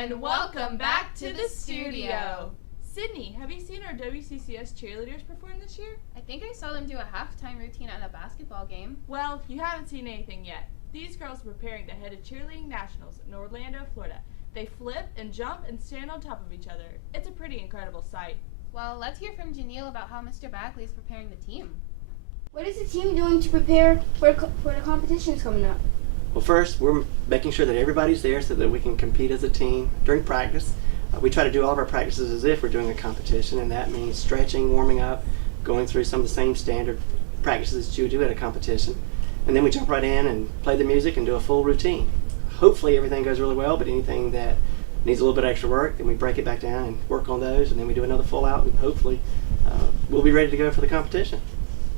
and welcome back to the studio. Sydney, have you seen our WCCS cheerleaders perform this year? I think I saw them do a halftime routine at a basketball game. Well, you haven't seen anything yet. These girls are preparing to head to cheerleading nationals in Orlando, Florida. They flip and jump and stand on top of each other. It's a pretty incredible sight. Well, let's hear from Janelle about how Mr. Bagley is preparing the team. What is the team doing to prepare for the competitions coming up? Well, first, we're making sure that everybody's there so that we can compete as a team during practice. We try to do all of our practices as if we're doing a competition, and that means stretching, warming up, going through some of the same standard practices that you would do at a competition. And then we jump right in and play the music and do a full routine. Hopefully everything goes really well, but anything that needs a little bit of extra work, then we break it back down and work on those, and then we do another full out, and hopefully we'll be ready to go for the competition.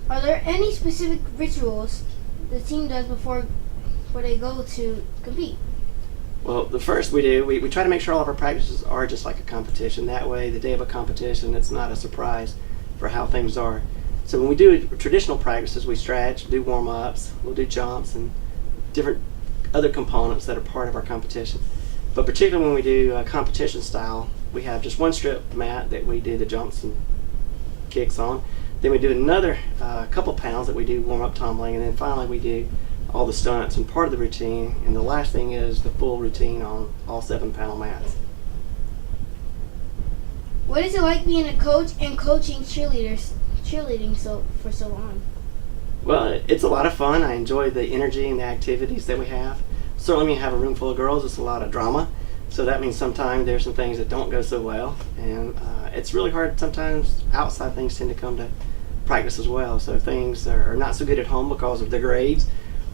Are there any specific rituals the team does before they go to compete? Well, the first we try to make sure all of our practices are just like a competition. That way, the day of a competition, it's not a surprise for how things are. So when we do traditional practices, we stretch, do warm-ups, we'll do jumps and different other components that are part of our competition. But particularly when we do competition style, we have just one strip mat that we do the jumps and kicks on. Then we do another couple pounds that we do warm-up tumbling, and then finally we do all the stunts and part of the routine, and the last thing is the full routine on all 7 panel mats. What is it like being a coach and coaching cheerleading for so long? Well, it's a lot of fun. I enjoy the energy and the activities that we have. Certainly when you have a room full of girls, it's a lot of drama, so that means sometimes there's some things that don't go so well, and it's really hard. Sometimes outside things tend to come to practice as well, so things are not so good at home because of the grades,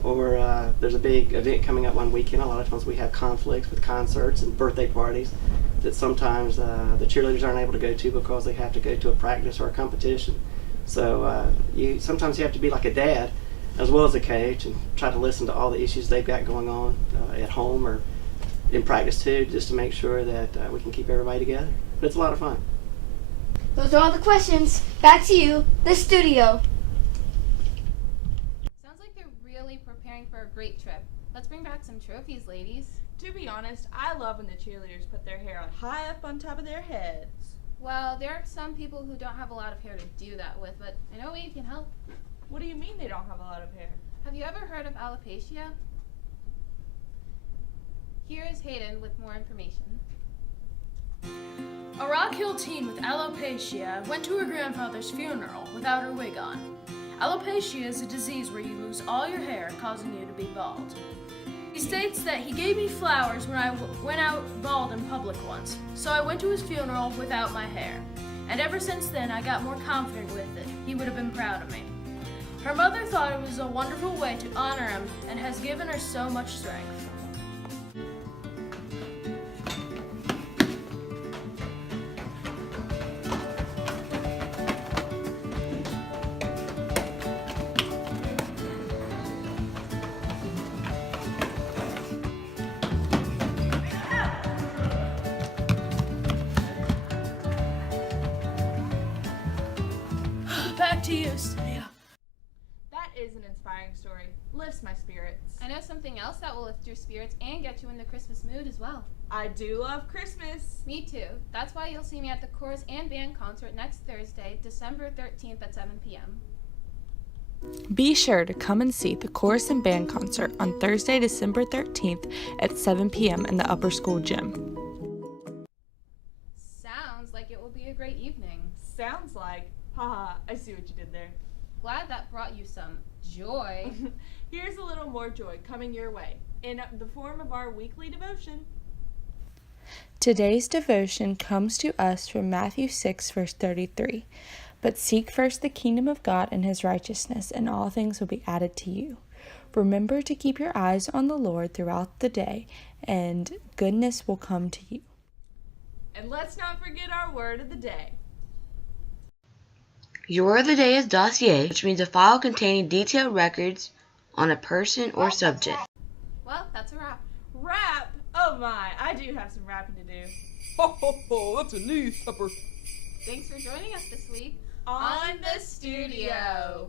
or there's a big event coming up one weekend. A lot of times we have conflicts with concerts and birthday parties that sometimes the cheerleaders aren't able to go to because they have to go to a practice or a competition. So sometimes you have to be like a dad as well as a coach and try to listen to all the issues they've got going on at home or in practice too, just to make sure that we can keep everybody together. But it's a lot of fun. Those are all the questions. Back to you, the studio. Sounds like they're really preparing for a great trip. Let's bring back some trophies, ladies. To be honest, I love when the cheerleaders put their hair high up on top of their heads. Well, there are some people who don't have a lot of hair to do that with, but I know we can help. What do you mean they don't have a lot of hair? Have you ever heard of alopecia? Here is Hayden with more information. A Rock Hill teen with alopecia went to her grandfather's funeral without her wig on. Alopecia is a disease where you lose all your hair, causing you to be bald. He states that he gave me flowers when I went out bald in public once, so I went to his funeral without my hair. And ever since then, I got more confident with it. He would have been proud of me. Her mother thought it was a wonderful way to honor him and has given her so much strength. Back to you, studio. That is an inspiring story. Lifts my spirits. I know something else that will lift your spirits and get you in the Christmas mood as well. I do love Christmas. Me too. That's why you'll see me at the chorus and band concert next Thursday, December 13th at 7 p.m. Be sure to come and see the chorus and band concert on Thursday, December 13th at 7 p.m. in the upper school gym. Sounds like it will be a great evening. Sounds like. Haha, I see what you did there. Glad that brought you some joy. Here's a little more joy coming your way in the form of our weekly devotion. Today's devotion comes to us from Matthew 6, verse 33. But seek first the kingdom of God and his righteousness, and all things will be added to you. Remember to keep your eyes on the Lord throughout the day, and goodness will come to you. And let's not forget our word of the day. Your word of the day is dossier, which means a file containing detailed records on a person or subject. Well, that's a wrap. Rap? Oh my, I do have some rapping to do. Ho ho ho, that's a news, Pepper. Thanks for joining us this week On the studio.